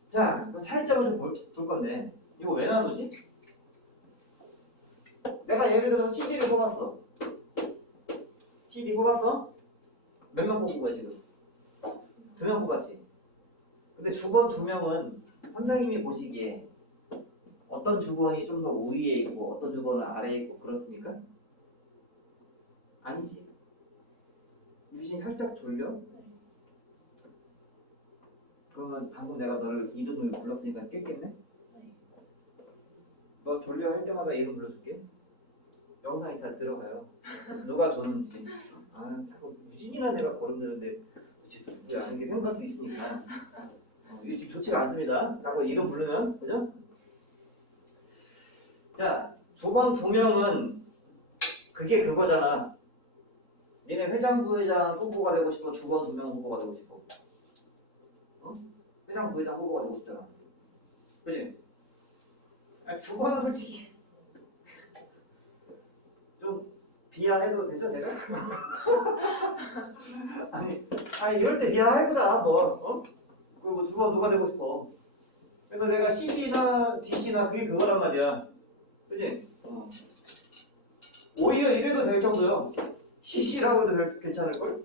자, 그럼 차이점을 좀 볼 건데 이거 왜 나누지? 내가 예를 들어서 CD를 뽑았어. CD 뽑았어? 몇 명 뽑은 거야 지금? 2명 뽑았지. 근데 주번 2명은 선생님이 보시기에 어떤 주번이 좀 더 우위에 있고 어떤 주번은 아래에 있고 그렇습니까? 아니지. 유진이 살짝 졸려? 그러면 방금 내가 너를 이름을 불렀으니까 깼겠네? 너 졸려 할 때마다 이름 불러줄게. 영상이 다 들어가요. 누가 줬는지. 아, 자꾸 유진이라 내가 거름 드는데 도대체 누구야? 이렇게 생각할 수 있으니까. 이게 좋지가 않습니다. 자꾸 이름 부르면, 그죠? 자, 주번 2명은 그게 그거잖아. 니네 회장, 부회장 후보가 되고 싶어? 주번 2명 후보가 되고 싶어? 어? 회장, 부회장 후보가 되고 싶잖아. 그지? 주번은 솔직히 좀 비하해도 되죠, 제가? 아니 이럴 때 비하해보자, 뭐. 어? 뭐 주번 누가 되고 싶어? 그래서 내가 CD나 DC나 그게 그거란 말이야. 그지? 오히려 이래도 될 정도요. CC라고 해도 괜찮을걸?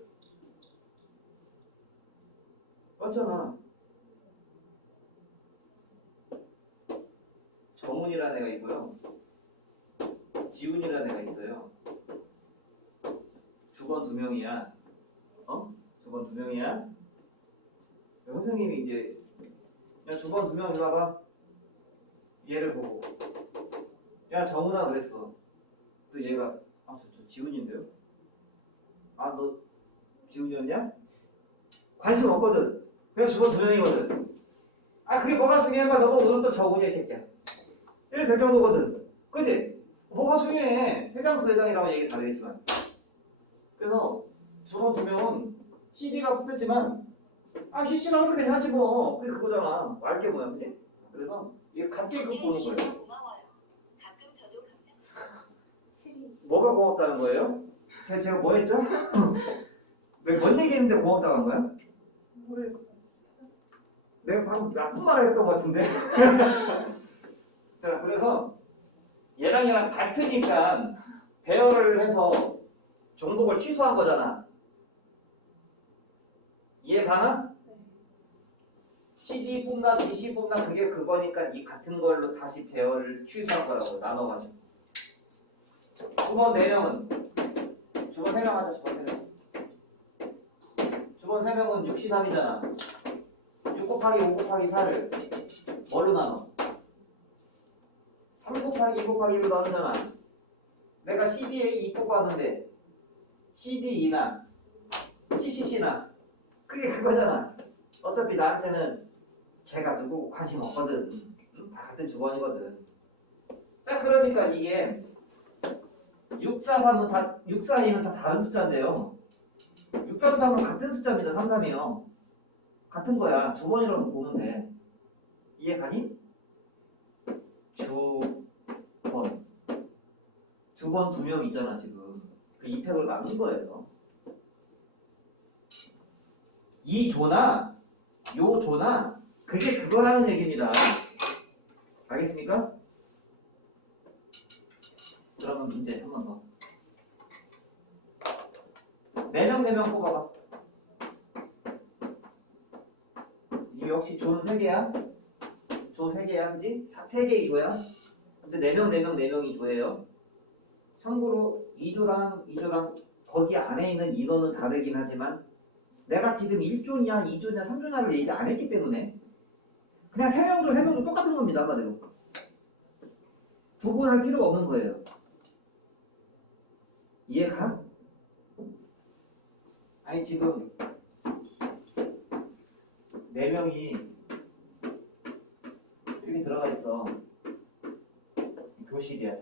맞잖아. 정훈이라는 애가 있고요. 지훈이라는 애가 있어요. 주번 2명이야. 주번 2명이야. 선생님이 이제 그냥 주번 2명 일로 와봐. 얘를 보고 야 정훈아 그랬어. 또 얘가 저 지훈인데요? 아 너 지훈이었냐? 관심 없거든. 그냥 주번 2명이거든. 아 그게 뭐가 중요해? 너도 오늘 또 정훈이야 이 새끼야. 이래 될 정도거든. 그치? 뭐가 중요해? 회장 부회장이라고 얘기 다르겠지만. 그래서 주번 2명은 CD가 뽑혔지만 CC랑 해도 괜찮지 뭐. 그게 그거잖아. 알게 뭐야, 그지? 그래서 이게 같게 그 보는 거예요. 가끔 저도 감사합니다. 뭐가 고맙다는 거예요? 제가 뭐 했죠? 뭔 얘기했는데 고맙다고 한 거야? 모르겠어. 내가 방금 나쁜 말을 했던 것 같은데. 자, 그래서 얘랑 같으니까 배열을 해서 종목을 취소한 거잖아. 이해 가나? CD 뽑나 DC 뽑나 그게 그거니까 이 같은 걸로 다시 배열을 취소할 거라고 나눠가지고. 주번 4명은 주번 3명 하자. 주번 3명. 주번 3명은 63이잖아. 6 곱하기 5 곱하기 4를 뭘로 나눠? 3 곱하기 2 곱하기 1로 나누잖아. 내가 CD에 2 뽑았는데 CD2나 CCC나 그게 그거잖아. 어차피 나한테는 제가 누구 관심 없거든. 다 같은 주번이거든. 자, 그러니까 이게 643은 다 642는 다 다른 숫자인데요. 633은 같은 숫자입니다. 33이요. 같은 거야. 주번이라고 보면 돼. 이해 가니? 주번 2명 있잖아 지금. 그 2팩으로 나눈 거예요. 이 조나 요 조나 그게 그거라는 얘기입니다. 알겠습니까? 그러면 문제 한 번 더. 4명 뽑아봐. 이 역시 조는 3개야. 조 3개야, 그지? 3개의 조야. 근데 4명이 조예요. 참고로 2조랑 거기 안에 있는 인원은 다르긴 하지만 내가 지금 1조냐 2조냐 3조냐를 얘기 안 했기 때문에 그냥 3명조 3명조 똑같은 겁니다. 한마디로 구분할 필요가 없는 거예요. 이해가? 아니 지금 4명이 이렇게 들어가 있어. 교실이야.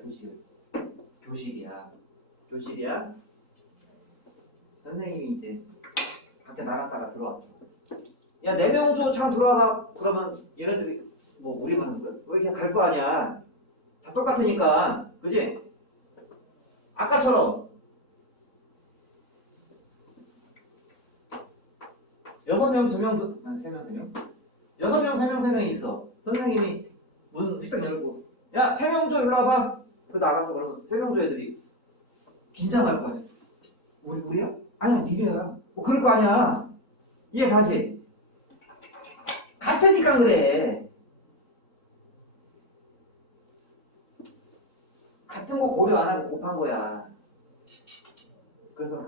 선생님이 이제 밖에 나갔다가 들어왔어. 야, 4명조 참 들어와봐. 그러면 얘네들이 뭐 우리만 하는 거야? 왜 이렇게 갈 거 아니야? 다 똑같으니까. 그지? 아까처럼 6 6명, 2명, 3명, 3명. 6명, 3명, 3명 있어. 선생님이 문 휘딱 열고 야, 3명 줘, 일로 와봐. 그 나가서 그러면 3명 줘 애들이 긴장할 거 아니야. 우리야? 아니야, 니네야. 뭐 그럴 거 아니야. 이해 다시. 같으니까 그래. 같은 거 고려 안 하고 곱한 거야. 그래서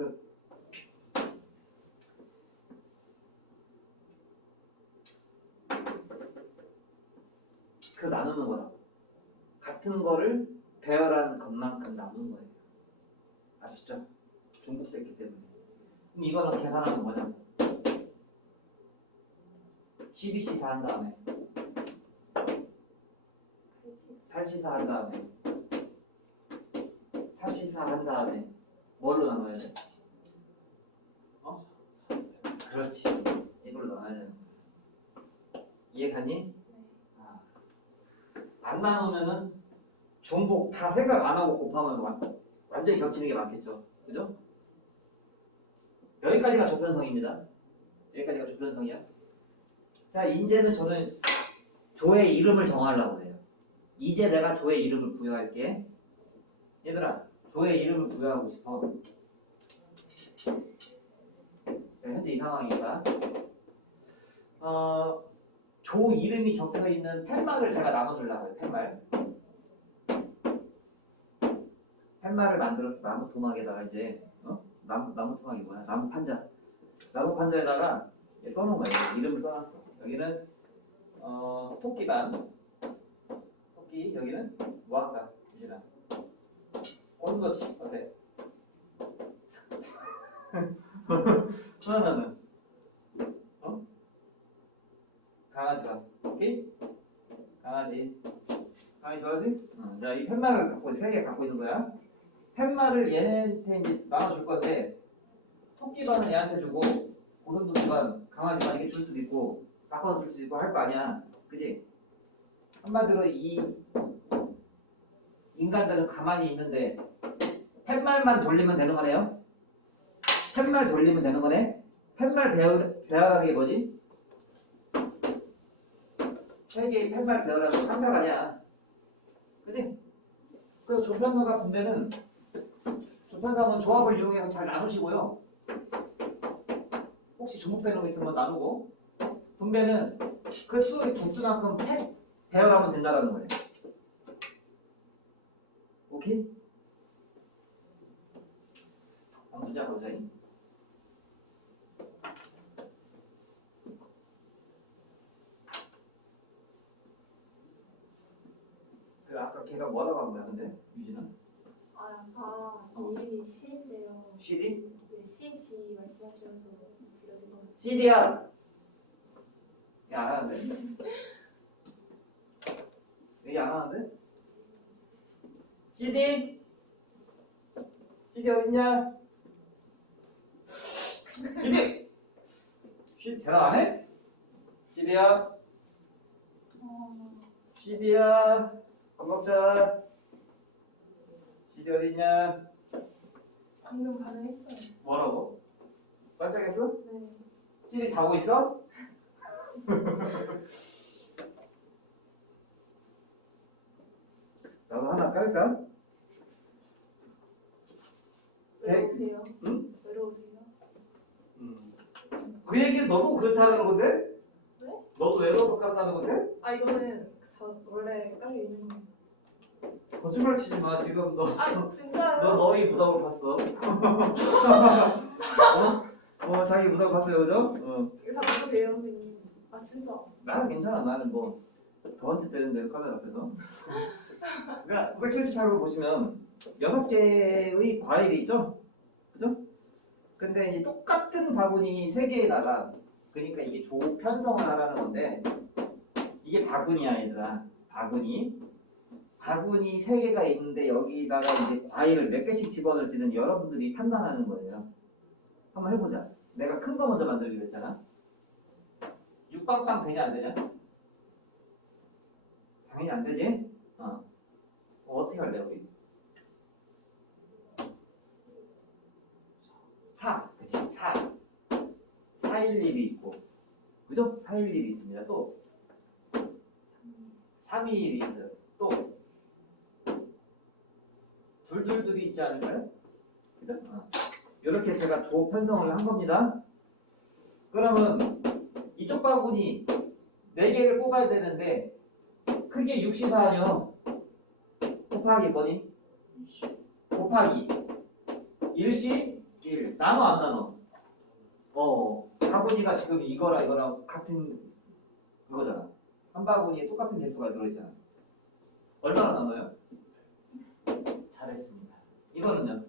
그 나누는 거라고. 같은 거를 배열한 것만큼 나누는 거예요. 아시죠? 중복됐기 때문에. 그럼 이거는 계산하면 뭐냐? 12C4 한 다음에 8C4 한 다음에 4C4 한 다음에 뭘로 나눠야 돼? 어? 그렇지. 이걸로 나눠야 돼. 이해 가니? 아. 안 나누면은 중복 다 생각 안 하고 곱하면 완전히 겹치는 게 많겠죠. 그죠? 여기까지가 조편성입니다. 여기까지가 조편성이야. 자, 이제는 저는 조의 이름을 정하려고 해요. 이제 내가 조의 이름을 부여할게. 얘들아, 조의 이름을 부여하고 싶어. 현재 이 상황이니까. 조 이름이 적혀 있는 팻말을 제가 나눠주려고 해요. 팻말. 팻말을 만들어서 나무 토막에다가 이제 나무 토막이 뭐야? 나무 판자. 나무 판자에다가 써놓은 거예요. 이름을 써놨어. 여기는 토끼반. 토끼. 여기는 뭐 할까? 유진아. 오른거치 어때? 하나는 강아지가. 토끼? 강아지. 강아지 좋아하지? 자, 이 팻말을 갖고 3개 갖고 있는 거야. 팻말을 얘네한테 이제 나눠줄 건데 토끼반은 얘한테 주고 고슴도치반, 강아지반 이렇게 줄 수도 있고 바꿔서 줄 수도 있고 할 거 아니야. 그지? 한마디로 이 인간들은 가만히 있는데 팻말만 돌리면 되는 거네요. 팻말 돌리면 되는 거네. 팻말 배열하는 게 뭐지? 3개의 팻말 배열하는 거 상각 아니야. 그지? 그래서 조편성과 분배는 조편성은 조합을 이용해서 잘 나누시고요. 혹시 중복되는 거 있으면 나누고, 분배는 그 수의 개수만큼 배열하면 된다는 거예요. 오케이? 문제 보자. 아까 걔가 뭐라고 한 거야, 근데? 유진은? 아까 이름이 C인데요. CD? 네, CD 말씀하시면서 길어진 것 같아요. CD야! 야, 안 하는데? 얘기 안 하는데? CD? CD 어딨냐? CD! CD 대답 안 해? CD야? CD야? 밥 먹자. CD 어딨냐? 방금 반응했어요. 뭐라고? 깜짝했어? 네. CD 자고 있어? 나도 하나 깔까? 외로우세요? 응? 외로우세요? 그 얘기 너도 그렇다는 건데? 네? 너도 외로워서 깔았다는 건데? 아 이거는 원래 깔려 있는 거예요. 거짓말 치지 마. 지금 너 진짜요? 너희 무덤을 봤어. 자기 무덤 봤어요, 그죠? 다 보고 돼요, 선생님. 아 진짜. 나는 괜찮아. 나는 뭐 더한짓 되는데 카메라 앞에서. 그러니까 978번 보시면 6개의 과일이 있죠? 그죠? 근데 이제 똑같은 바구니 3개에다가 그러니까 이게 조편성을 하라는 건데 이게 바구니야, 얘들아. 바구니 3개가 있는데 여기다가 이제 과일을 몇 개씩 집어넣을지는 여러분들이 판단하는 거예요. 한번 해보자. 내가 큰 거 먼저 만들기로 했잖아. 6빵빵 되냐 안 되냐? 당연히 안 되지? 어떻게 할래 우리? 4, 그치? 4 411이 있고, 그죠? 411이 있습니다. 또 321이 있어요. 또 둘둘둘이 있지 않을까요? 그죠? 이렇게 제가 조 편성을 한 겁니다. 그러면 이쪽 바구니 4개를 뽑아야 되는데 크게 6시사요. 곱하기 뭐니? 곱하기 1시 1. 나눠 안 나눠? 바구니가 지금 이거랑 같은 그거잖아. 한 바구니에 똑같은 개수가 들어있잖아. 얼마나 나눠요? 잘했습니다. 이거는요?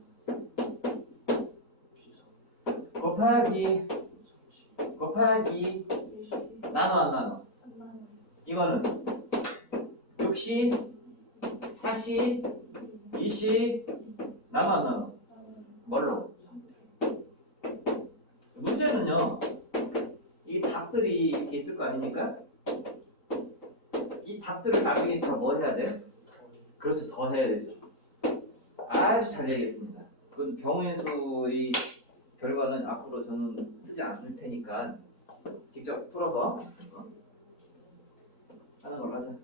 곱하기 나눠 안 나눠? 이거는 6시 4시 2시 나눠 안 나눠? 뭘로? 문제는요, 이 답들이 이렇게 있을 거 아닙니까? 이 답들을 나중에 더 뭐 해야 돼? 그렇죠, 더 해야 되죠. 아주 잘 얘기했습니다. 그건 경우의 수의 결과는 앞으로 저는 쓰지 않을 테니까 직접 풀어서 하는 걸로 하자.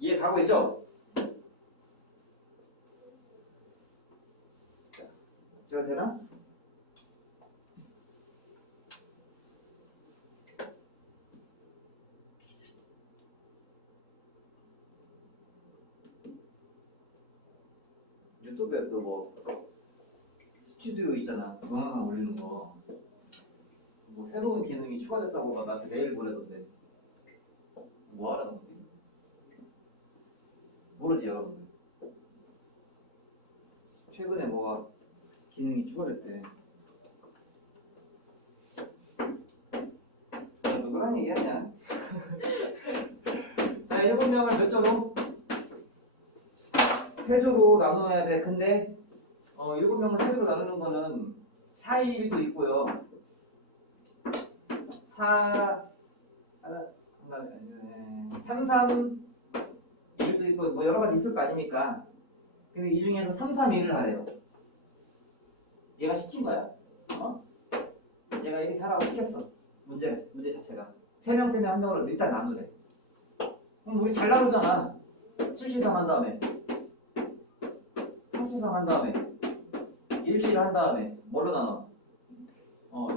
이해 가고 있죠? 제가 되나? 유튜브에 그 뭐 스튜디오 있잖아. 동영상 올리는 거. 뭐 새로운 기능이 추가됐다고 막 나한테 메일 보내던데. 뭐 하라는 거지? 모르지 여러분들. 최근에 뭐가 기능이 추가됐대. 누구랑 얘기하냐? 자, 7명을 몇 조로? 3조로 나눠야 돼. 근데 7명을 3조로 나누는 거는 421도 있고요. 331도 있고 뭐 여러 가지 있을 거 아닙니까? 근데 이 중에서 331을 하래요. 얘가 시킨 거야. 얘가 이렇게 하라고 시켰어. 문제 자체가. 3명 1명으로 일단 나누래. 그럼 우리 잘 나누잖아. 7시상 한 다음에 4시상 한 다음에 1시를 한 다음에 뭘로 나눠?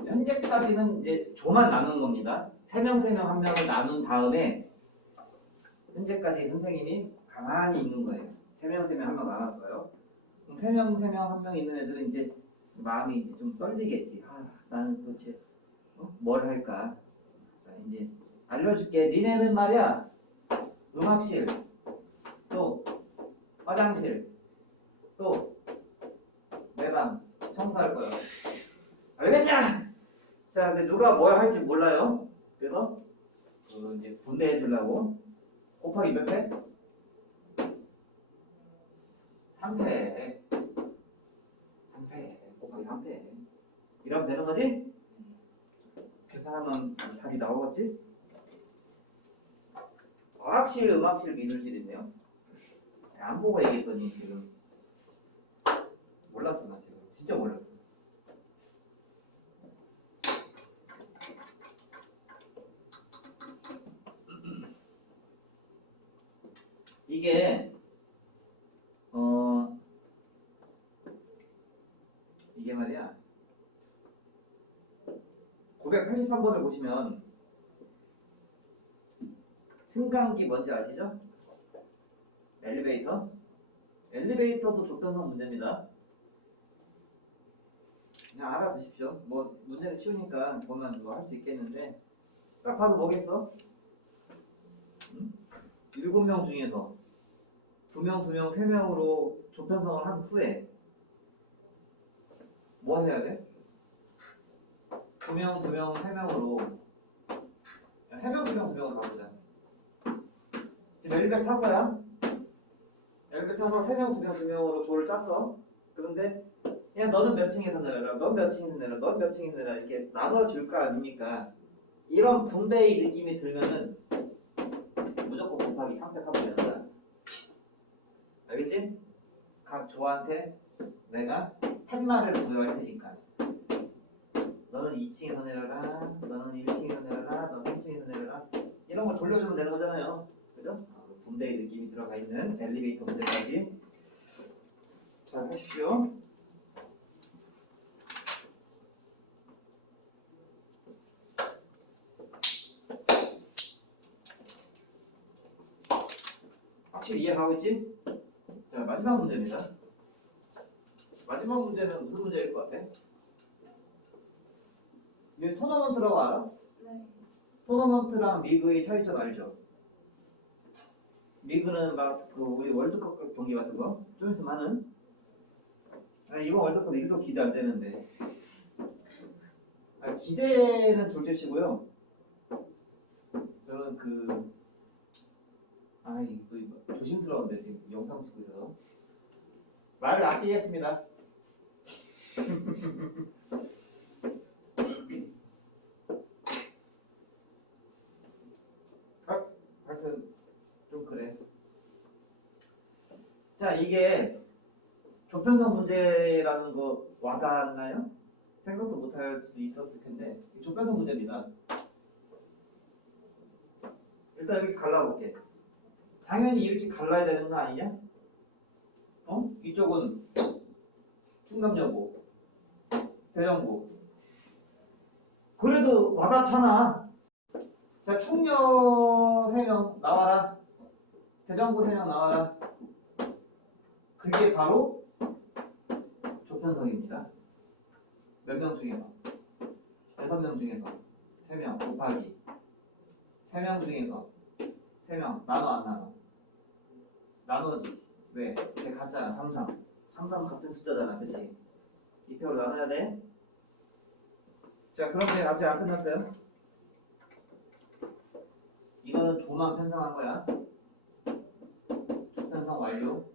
현재까지는 이제 조만 나누는 겁니다. 3명 1명을 나눈 다음에 현재까지 선생님이 가만히 있는 거예요. 3명 1명 나눴어요. 그럼 3명 1명 있는 애들은 이제 마음이 이제 좀 떨리겠지. 나는 도대체 뭘 할까? 자, 이제 알려줄게. 니네는 말이야. 음악실, 또 화장실, 또 내 방 청소할 거야. 알겠냐? 자, 근데 누가 뭘 할지 몰라요. 그래서 이제 분배해 주려고 곱하기 몇 배? 3패. 3패. 곱하기 3패. 이러면 되는 거지? 계산하면 답이 나오겠지? 과학실, 음악실, 미술실 있네요. 안 보고 얘기했더니 지금 몰랐어. 나 지금 진짜 몰랐어. 이게 이게 말이야 983번을 보시면 승강기 뭔지 아시죠? 엘리베이터도 조편성 문제입니다. 그냥 알아두십시오. 뭐 문제는 쉬우니까 보면 뭐 할 수 있겠는데 딱 봐도 뭐겠어? 7명 중에서 2명, 3명으로 조편성을 한 후에 뭐 해야 돼? 2명, 3명으로 3명, 2명으로 가보자. 지금 엘리베이터 탄 거야? 엘리베이터 타서 3명, 2명으로 조를 짰어. 그런데 야 너는 몇 층에서 내려라, 넌 몇 층에서 내려라, 넌 몇 층에서 내려라 이렇게 나눠줄 거 아닙니까? 이런 분배의 느낌이 들면은 무조건 그랬지? 각 조한테 내가 팻말을 부여할 테니까 너는 2층에서 내려라, 너는 1층에서 내려라, 너는 3층에서 내려라 이런 걸 돌려주면 되는 거잖아요. 그죠? 분배의 느낌이 들어가 있는 엘리베이터 문제까지 잘 하십시오. 확실히 이해가고 있지? 자, 마지막 문제입니다. 마지막 문제는 무슨 문제일 것 같아? 이게 토너먼트라고 알아? 네. 토너먼트랑 리그의 차이점 알죠? 리그는 막 그 우리 월드컵 경기 같은 거 좀 있으면 하는. 이번 월드컵 리그도 기대 안 되는데. 기대는 둘째치고요. 저는 이거 조심스러운데 지금 영상 찍고 있어서 말을 아끼겠습니다. 하여튼 좀 그래. 자, 이게 조편성 문제라는 거 와닿나요? 생각도 못할 수도 있었을 텐데 조편성 문제입니다. 일단 여기 갈라볼게. 당연히 이렇게 갈라야 되는 거 아니냐? 이쪽은 충남여고, 대전고. 그래도 와닿잖아. 자, 충녀 3명 나와라. 대전고 3명 나와라. 그게 바로 조편성입니다. 몇 명 중에서? 6명 중에서 3명 곱하기 3명 중에서 3명 나눠 안 나눠? 나눠지. 왜? 이제 같잖아. 3, 3. 3, 3 같은 숫자잖아. 그치? 2표로 나눠야 돼. 자, 그럼 이제 아직 안 끝났어요. 이거는 조만 편성한 거야. 조편성 완료.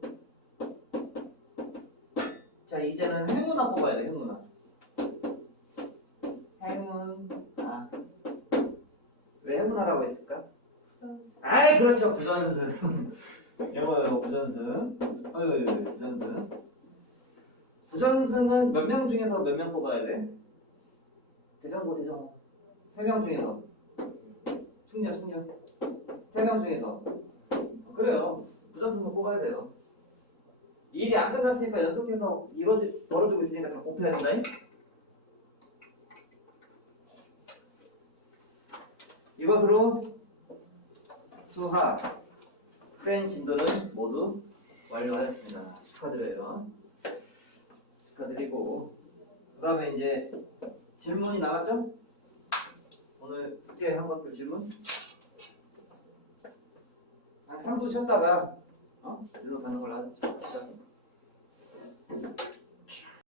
자, 이제는 행문화 뽑아야 돼. 행문화. 행문화. 왜 행문화라고 했을까? 아이, 그렇죠. 부전승. 이거 부전승. 부전승. 부전승은 몇 명 중에서 몇 명 뽑아야 돼? 대전고. 3명 중에서. 충녀. 3명 중에서. 그래요. 부전승도 뽑아야 돼요. 일이 안 끝났으니까 연속해서 벌어지고 있으니까 다 곱해야 된다. 이것으로 수학 센 진도는 모두 완료하였습니다. 축하드려요. 축하드리고 그 다음에 이제 질문이 남았죠? 오늘 숙제한 것들 질문 한 3분 쉬었다가 질문 가는 걸로 하자.